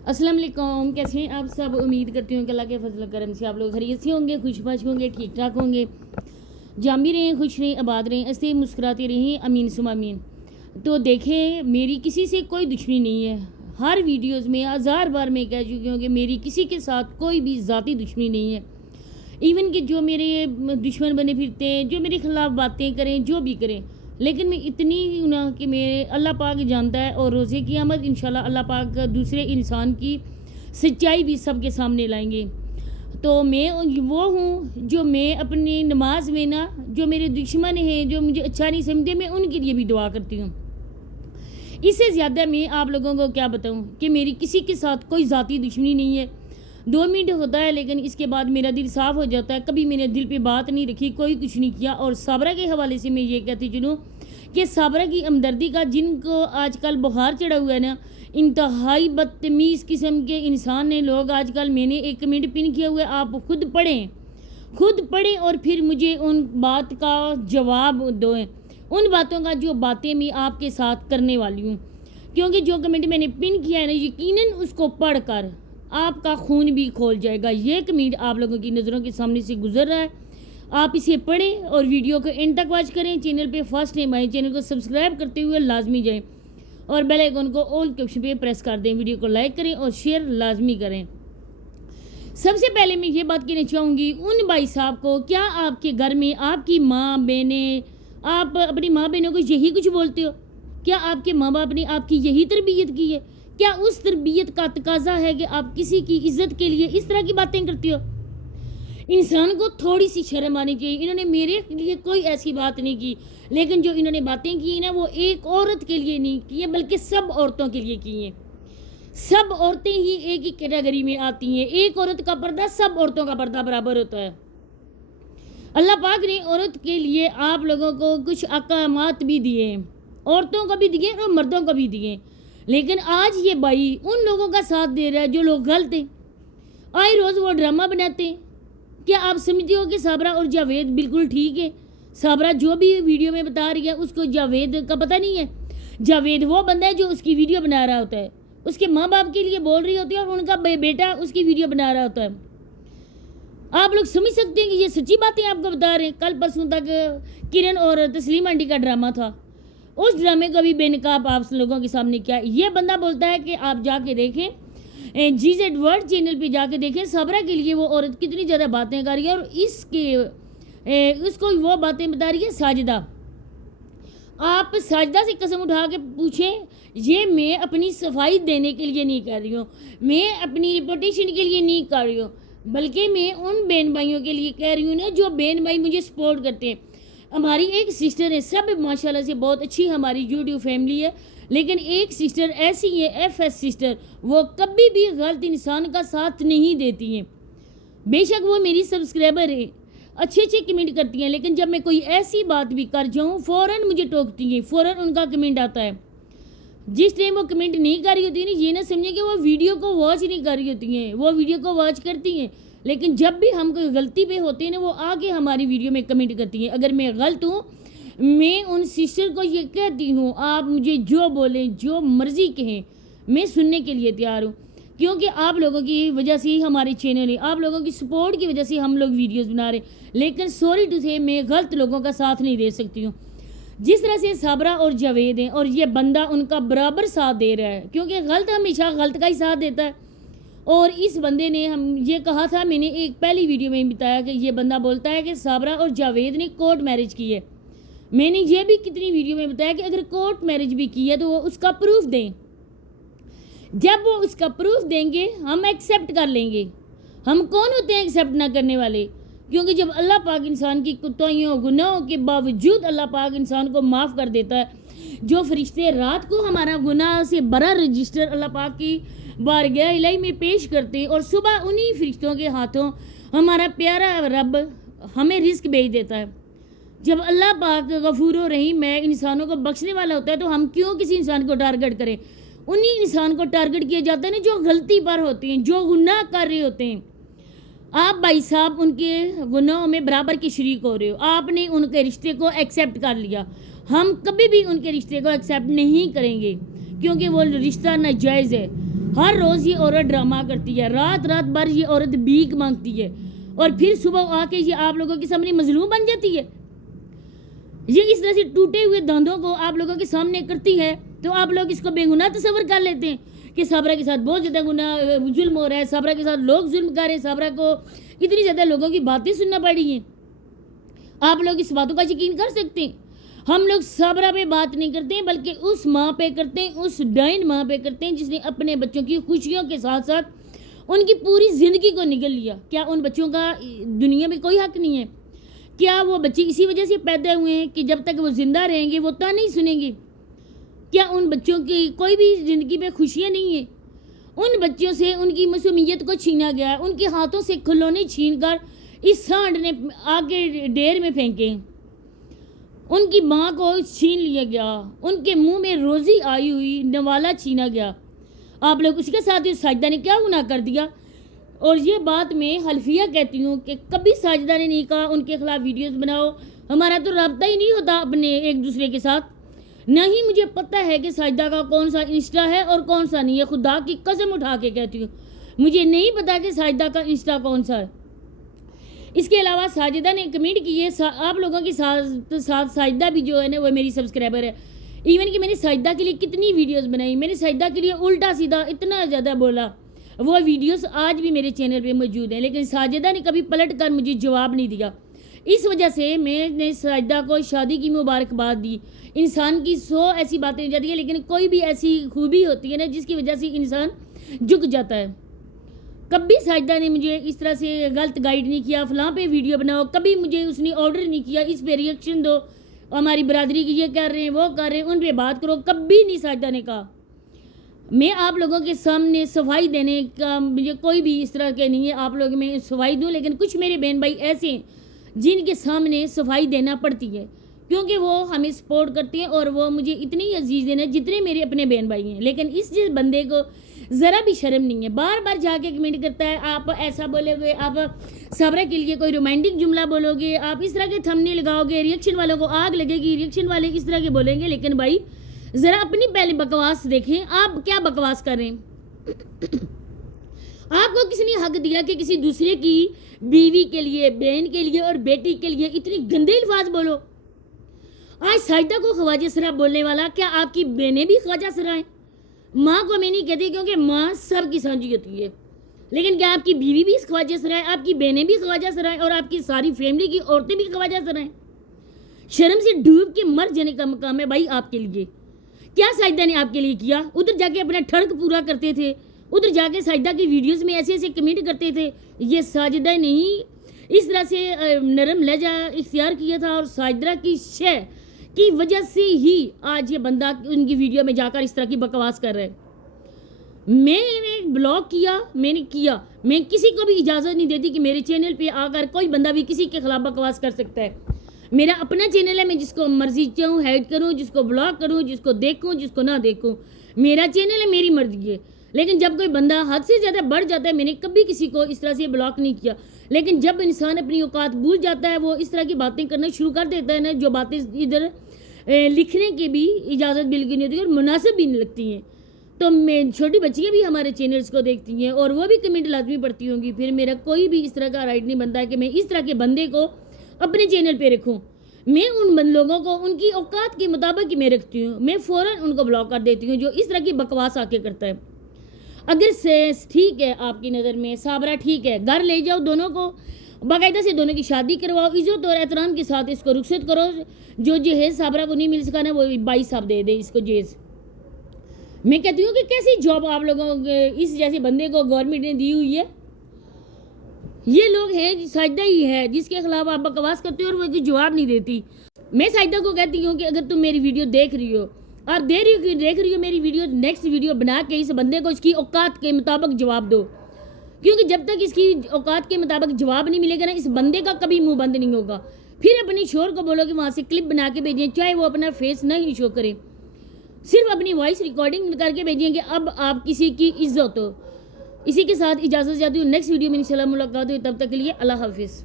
अस्सलाम वालेकुम, कैसे हैं आप सब। उम्मीद करती हूँ कि अल्लाह के फजल करम से आप लोग खैरियत से होंगे, खुशबाश होंगे, ठीक ठाक होंगे, जाम भी रहें, खुश रहें, आबाद रहें, ऐसे मुस्कुराते रहें, अमीन सुमा अमीन। तो देखें, मेरी किसी से कोई दुश्मनी नहीं है। हर वीडियोस में 1000 बार मैं कह चुकी हूँ कि मेरी किसी के साथ कोई भी ज़ाती दुश्मनी नहीं है। इवन कि जो मेरे दुश्मन बने फिरते हैं, जो मेरे ख़िलाफ़ बातें करें, जो भी करें, लेकिन मैं इतनी हूँ ना कि मेरे अल्लाह पाक जानता है, और रोज़े क़यामत इंशाल्लाह अल्लाह पाक दूसरे इंसान की सच्चाई भी सबके सामने लाएंगे। तो मैं वो हूँ जो मैं अपनी नमाज में ना, जो मेरे दुश्मन हैं, जो मुझे अच्छा नहीं समझते, मैं उनके लिए भी दुआ करती हूँ। इससे ज़्यादा मैं आप लोगों को क्या बताऊँ कि मेरी किसी के साथ कोई ज़ाती दुश्मनी नहीं है। 2 मिनट होता है, लेकिन इसके बाद मेरा दिल साफ़ हो जाता है। कभी मैंने दिल पे बात नहीं रखी, कोई कुछ नहीं किया। और साबरा के हवाले से मैं ये कहती चलूँ कि साबरा की हमदर्दी का, जिनको आजकल बुखार चढ़ा हुआ है ना, इंतहाई बदतमीज़ किस्म के इंसान हैं लोग आजकल। मैंने एक कमेंट पिन किया हुआ है, आप खुद पढ़ें और फिर मुझे उन बात का जवाब दें, उन बातों का जो बातें मैं आपके साथ करने वाली हूँ। क्योंकि जो कमेंट मैंने पिन किया है ना, यकीनन उसको पढ़ कर आपका खून भी खोल जाएगा। ये कमेंट आप लोगों की नज़रों के सामने से गुजर रहा है, आप इसे पढ़ें और वीडियो को एंड तक वॉच करें। चैनल पे फर्स्ट टाइम आए, चैनल को सब्सक्राइब करते हुए लाजमी जाएं और बेल आइकन को ऑल के ऑप्शन पे प्रेस कर दें। वीडियो को लाइक करें और शेयर लाजमी करें। सबसे पहले मैं ये बात कहना चाहूँगी उन भाई साहब को, क्या आपके घर में आपकी माँ बहनें, आप अपनी माँ बहनों को यही कुछ बोलते हो? क्या आपके माँ बाप ने आपकी यही तरबियत की है? क्या उस तरबियत का तकाजा है कि आप किसी की इज्जत के लिए इस तरह की बातें करते हो? इंसान को थोड़ी सी शर्म आनी चाहिए। इन्होंने मेरे लिए कोई ऐसी बात नहीं की, लेकिन जो इन्होंने बातें की ना, वो एक औरत के लिए नहीं की है, बल्कि सब औरतों के लिए की हैं। सब औरतें ही एक ही कैटेगरी में आती हैं। एक औरत का पर्दा सब औरतों का पर्दा बराबर होता है। अल्लाह पाक ने औरत के लिए आप लोगों को कुछ अहकामात भी दिए हैं, औरतों को भी दिए और मर्दों को भी दिए। लेकिन आज ये भाई उन लोगों का साथ दे रहा है जो लोग गलत हैं। आए रोज़ वो ड्रामा बनाते हैं। क्या आप समझते हो कि साबरा और जावेद बिल्कुल ठीक है? साबरा जो भी वीडियो में बता रही है उसको जावेद का पता नहीं है। जावेद वो बंदा है जो उसकी वीडियो बना रहा होता है, उसके माँ बाप के लिए बोल रही होती है, और उनका बेटा उसकी वीडियो बना रहा होता है। आप लोग समझ सकते हैं कि ये सच्ची बातें आपको बता रहे हैं। कल परसों तक किरण और तस्लीम आंटी का ड्रामा था, उस ड्रामे को भी बेनकाब आप लोगों के सामने किया। ये बंदा बोलता है कि आप जाके देखें, GZ वर्ल्ड चैनल पे जाके देखें साबरा के लिए वो औरत कितनी ज़्यादा बातें कर रही है, और उसको वो बातें बता रही है साजिदा। आप साजिदा से कसम उठा के पूछें, ये मैं अपनी सफाई देने के लिए नहीं कर रही हूँ, मैं अपनी रिपोर्टेशन के लिए नहीं कर रही हूँ, बल्कि मैं उन बहन भाइयों के लिए कह रही हूँ ना, जो बहन भाई मुझे सपोर्ट करते हैं। हमारी एक सिस्टर है, सब माशाल्लाह से बहुत अच्छी हमारी यूट्यूब फैमिली है, लेकिन एक सिस्टर ऐसी है, FS सिस्टर, वो कभी भी गलत इंसान का साथ नहीं देती हैं। बेशक वो मेरी सब्सक्राइबर है, अच्छे कमेंट करती हैं, लेकिन जब मैं कोई ऐसी बात भी कर जाऊँ फ़ौरन मुझे टोकती हैं, फ़ौरन उनका कमेंट आता है। जिस टाइम वो कमेंट नहीं कर रही होती है ना, ये ना समझे कि वो वीडियो को वॉच नहीं कर रही होती हैं, वो वीडियो को वॉच करती हैं, लेकिन जब भी हम कोई गलती पे होते हैं ना, वो आगे हमारी वीडियो में कमेंट करती हैं। अगर मैं गलत हूँ, मैं उन सिस्टर को ये कहती हूँ, आप मुझे जो बोलें, जो मर्ज़ी कहें, मैं सुनने के लिए तैयार हूँ। क्योंकि आप लोगों की वजह से ही हमारे चैनल है, आप लोगों की सपोर्ट की वजह से हम लोग वीडियोस बना रहे हैं। लेकिन सॉरी टू से, मैं गलत लोगों का साथ नहीं दे सकती हूँ। जिस तरह से साबरा और जावेद हैं, और ये बंदा उनका बराबर साथ दे रहा है, क्योंकि गलत हमेशा गलत का ही साथ देता है। और इस बंदे ने हम ये कहा था, मैंने एक पहली वीडियो में बताया कि ये बंदा बोलता है कि साबरा और जावेद ने कोर्ट मैरिज की है। मैंने ये भी कितनी वीडियो में बताया कि अगर कोर्ट मैरिज भी की है तो वो उसका प्रूफ दें। जब वो उसका प्रूफ देंगे हम एक्सेप्ट कर लेंगे। हम कौन होते हैं एक्सेप्ट ना करने वाले? क्योंकि जब अल्लाह पाक इंसान की कोताहियों गुनाहों के बावजूद अल्लाह पाक इंसान को माफ़ कर देता है। जो फरिश्ते रात को हमारा गुनाह से बड़ा रजिस्टर अल्लाह पाक की बारगाह इलाही में पेश करते हैं, और सुबह उन्हीं फरिश्तों के हाथों हमारा प्यारा रब हमें रिस्क भेज देता है। जब अल्लाह पाक गफूर रहीम है, इंसानों को बख्शने वाला होता है, तो हम क्यों किसी इंसान को टारगेट करें? उन्हीं इंसान को टारगेट किया जाता है ना जो गलती पर होते हैं, जो गुनाह कर रहे होते हैं। आप भाई साहब उनके गुनाहों में बराबर के शरीक हो रहे हो, आपने उनके रिश्ते को एक्सेप्ट कर लिया। हम कभी भी उनके रिश्ते को एक्सेप्ट नहीं करेंगे, क्योंकि वो रिश्ता नाजायज़ है। ہر روز یہ عورت ڈرامہ کرتی ہے, رات رات بھر یہ عورت بھیک مانگتی ہے اور پھر صبح آ کے یہ آپ لوگوں کے سامنے مظلوم بن جاتی ہے. یہ اس طرح سے ٹوٹے ہوئے داندوں کو آپ لوگوں کے سامنے کرتی ہے تو آپ لوگ اس کو بے گناہ تصور کر لیتے ہیں کہ صابرہ کے ساتھ بہت زیادہ ظلم ہو رہا ہے, صابرہ کے ساتھ لوگ ظلم کر رہے ہیں, صابرہ کو اتنی زیادہ لوگوں کی باتیں سننا پڑی ہیں. آپ لوگ اس باتوں کا یقین کر سکتے ہیں. ہم لوگ صابرہ پہ بات نہیں کرتے ہیں بلکہ اس ماں پہ کرتے ہیں, اس ڈائن ماں پہ کرتے ہیں جس نے اپنے بچوں کی خوشیوں کے ساتھ ساتھ ان کی پوری زندگی کو نگل لیا. کیا ان بچوں کا دنیا میں کوئی حق نہیں ہے؟ کیا وہ بچے اسی وجہ سے پیدا ہوئے ہیں کہ جب تک وہ زندہ رہیں گے وہ تو نہیں سنیں گے؟ کیا ان بچوں کی کوئی بھی زندگی پہ خوشیاں نہیں ہیں؟ ان بچوں سے ان کی معصومیت کو چھینا گیا, ان کے ہاتھوں سے کھلونے چھین کر اس سانڈ نے آگ کے ڈیر میں پھینکے, ان کی ماں کو چھین لیا گیا, ان کے منہ میں روزی آئی ہوئی نوالا چھینا گیا. آپ لوگ اس کے ساتھ ساجدہ نے کیا گناہ کر دیا؟ اور یہ بات میں حلفیہ کہتی ہوں کہ کبھی ساجدہ نے نہیں کہا ان کے خلاف ویڈیوز بناؤ, ہمارا تو رابطہ ہی نہیں ہوتا اپنے ایک دوسرے کے ساتھ. نہیں مجھے پتہ ہے کہ ساجدہ کا کون سا انسٹا ہے اور کون سا نہیں ہے, خدا کی قسم اٹھا کے کہتی ہوں مجھے نہیں پتا کہ ساجدہ کا انسٹا کون سا ہے. اس کے علاوہ ساجدہ نے کمنٹ کی ہے, آپ لوگوں کے ساتھ ساجدہ بھی جو ہے نا وہ میری سبسکرائبر ہے. ایون کہ میں نے ساجدہ کے لیے کتنی ویڈیوز بنائی, میں نے ساجدہ کے لیے الٹا سیدھا اتنا زیادہ بولا, وہ ویڈیوز آج بھی میرے چینل پہ موجود ہیں, لیکن ساجدہ نے کبھی پلٹ کر مجھے جواب نہیں دیا. اس وجہ سے میں نے ساجدہ کو شادی کی مبارکباد دی. انسان کی 100 ایسی باتیں ہو جاتی ہیں لیکن کوئی بھی ایسی خوبی ہوتی ہے نا جس کی وجہ سے انسان جھک جاتا ہے. کبھی ساجدہ نے مجھے اس طرح سے غلط گائیڈ نہیں کیا فلاں پہ ویڈیو بناؤ, کبھی مجھے اس نے آرڈر نہیں کیا اس پہ ریئیکشن دو, ہماری برادری کی یہ کر رہے ہیں وہ کر رہے ہیں ان پہ بات کرو, کبھی نہیں ساجدہ نے کہا. میں آپ لوگوں کے سامنے صفائی دینے کا مجھے کوئی بھی اس طرح کے نہیں ہے آپ لوگ میں صفائی دوں, لیکن کچھ میرے بہن بھائی ایسے ہیں جن کے سامنے صفائی دینا پڑتی ہے کیونکہ وہ ہمیں سپورٹ کرتے ہیں اور وہ مجھے اتنی عزیز ہیں جتنے میرے اپنے بہن بھائی ہیں. لیکن اس جس بندے کو ذرا بھی شرم نہیں ہے, بار بار جا کے کمنٹ کرتا ہے آپ ایسا بولو گے, آپ صابرہ کے لیے کوئی رومانٹک جملہ بولو گے, آپ اس طرح کے تھمنے لگاؤ گے, ریئیکشن والوں کو آگ لگے گی, ریئیکشن والے اس طرح کے بولیں گے. لیکن بھائی ذرا اپنی پہلے بکواس دیکھیں, آپ کیا بکواس کر رہے ہیں؟ آپ کو کس نے حق دیا کہ کسی دوسرے کی بیوی کے لیے, بہن کے لیے اور بیٹی کے لیے اتنی گندے الفاظ بولو؟ آج ساجدہ کو خواجہ سرا بولنے والا, کیا آپ کی بہنیں بھی خواجہ سرا ہیں؟ ماں کو میں نہیں کہتی کیونکہ ماں سب کی سانجھی ہوتی ہے, لیکن کیا آپ کی بیوی بھی خواجہ سرا ہے, آپ کی بہنیں بھی خواجہ سرا ہیں اور آپ کی ساری فیملی کی عورتیں بھی خواجہ سرا ہیں؟ شرم سے ڈوب کے مر جانے کا مقام ہے بھائی آپ کے لیے. کیا ساجدہ نے آپ کے لیے کیا؟ ادھر جا کے اپنا ٹھڑک پورا کرتے تھے, ادھر جا کے ساجدہ کی ویڈیوز میں ایسے ایسے کمنٹ کرتے تھے. یہ ساجدہ نہیں اس طرح سے نرم لہجہ اختیار کیا تھا اور ساجدہ کی شے کی وجہ سے ہی آج یہ بندہ ان کی ویڈیو میں جا کر اس طرح کی بکواس کر رہے. میں نے بلاک کیا, میں نے کیا, میں کسی کو بھی اجازت نہیں دیتی کہ میرے چینل پہ آ کر کوئی بندہ بھی کسی کے خلاف بکواس کر سکتا ہے. میرا اپنا چینل ہے, میں جس کو مرضی چاہوں ہیڈ کروں, جس کو بلاک کروں, جس کو دیکھوں, جس کو نہ دیکھوں, میرا چینل ہے, میری مرضی ہے. لیکن جب کوئی بندہ حد سے زیادہ بڑھ جاتا ہے, میں نے کبھی کسی کو اس طرح سے بلاک نہیں کیا. لیکن جب انسان اپنی اوقات بھول جاتا ہے, وہ اس طرح کی باتیں کرنا شروع کر دیتا ہے نا, جو باتیں ادھر لکھنے کی بھی اجازت بالکل نہیں ہوتی اور مناسب بھی نہیں لگتی ہیں. تو میں چھوٹی بچیاں بھی ہمارے چینلز کو دیکھتی ہیں اور وہ بھی کمنٹ لازمی پڑھتی ہوں گی. پھر میرا کوئی بھی اس طرح کا رائٹ نہیں بنتا ہے کہ میں اس طرح کے بندے کو اپنے چینل پہ رکھوں. میں ان لوگوں کو ان کی اوقات کے مطابق ہی میں رکھتی ہوں, میں فوراً ان کو بلاک کر دیتی ہوں جو اس طرح کی بکواس آ کے کرتا ہے. اگر ٹھیک ہے آپ کی نظر میں صابرہ ٹھیک ہے, گھر لے جاؤ دونوں کو, باقاعدہ سے دونوں کی شادی کرواؤ, عزت اور احترام کے ساتھ اس کو رخصت کرو. جو جہیز صابرہ کو نہیں مل سکا نا وہ 22 صاحب دے دے اس کو جہیز. میں کہتی ہوں کہ کیسی جاب آپ لوگوں اس جیسے بندے کو گورنمنٹ نے دی ہوئی ہے. یہ لوگ ہیں ساجدہ ہی ہے جس کے خلاف آپ بکواس کرتے ہو اور وہ جواب نہیں دیتی. میں ساجدہ کو کہتی ہوں کہ اگر تم میری ویڈیو دیکھ رہی ہو, آپ دیکھ رہی ہو میری ویڈیو, نیکسٹ ویڈیو بنا کے اس بندے کو اس کی اوقات کے مطابق جواب دو, کیونکہ جب تک اس کی اوقات کے مطابق جواب نہیں ملے گا نا, اس بندے کا کبھی منہ بند نہیں ہوگا. پھر اپنی شور کو بولو کہ وہاں سے کلپ بنا کے بھیجیں, چاہے وہ اپنا فیس نہ ہی شو کرے, صرف اپنی وائس ریکارڈنگ کر کے بھیجیں کہ اب آپ کسی کی عزت ہو. اسی کے ساتھ اجازت چاہتی ہوں, نیکسٹ ویڈیو میں انشاءاللہ ملاقات ہوئی, تب تک کے لیے اللہ حافظ.